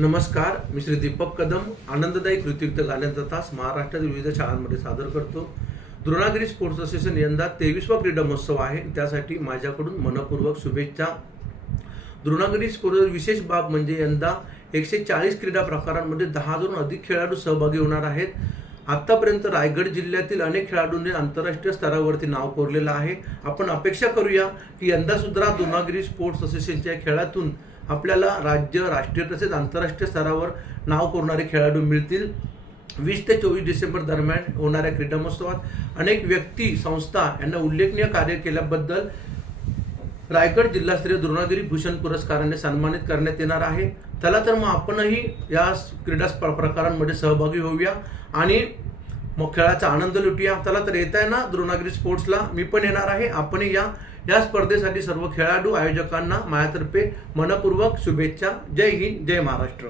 नमस्कार मी श्री दीपक कदम आनंददायी कृतियुक्त गाण्यांचा तास महाराष्ट्रातील विविध शाळांमध्ये सादर करतो. द्रोणागिरी स्पोर्ट्स असोसिएशन यंदा तेवीसवा क्रीडा महोत्सव आहे. त्यासाठी माझ्याकडून मनपूर्वक शुभेच्छा. द्रोणागिरी स्पोर्ट्स विशेष बाब म्हणजे यंदा एकशे चाळीस क्रीडा प्रकारांमध्ये दहा हजारहून अधिक खेळाडू सहभागी होणार आहेत. आत्तापर्यंत रायगड जिल्ह्यातील अनेक खेळाडूंनी आंतरराष्ट्रीय स्तरावरती नाव कोरलेलं आहे. आपण अपेक्षा करूया की यंदासुद्धा दोनागिरी स्पोर्ट्स असोसिएशनच्या खेळातून आपल्याला राज्य राष्ट्रीय तसेच आंतरराष्ट्रीय स्तरावर नाव कोरणारे खेळाडू मिळतील. वीस ते चोवीस डिसेंबर दरम्यान होणाऱ्या क्रीडा महोत्सवात अनेक व्यक्ती संस्था यांना उल्लेखनीय कार्य केल्याबद्दल रायगड जिल्हास्तरीय द्रोणागिरी भूषण पुरस्काराने सन्मानित करण्यात येणार आहे. त्याला तर मग आपणही या क्रीडा प्रकारांमध्ये सहभागी होऊया आणि मग खेळाचा आनंद लुटूया. त्याला तर येत आहे ना द्रोणागिरी स्पोर्ट्सला? मी पण येणार आहे. आपणही या. या स्पर्धेसाठी सर्व खेळाडू आयोजकांना माझ्यातर्फे मनपूर्वक शुभेच्छा. जय हिंद जय महाराष्ट्र.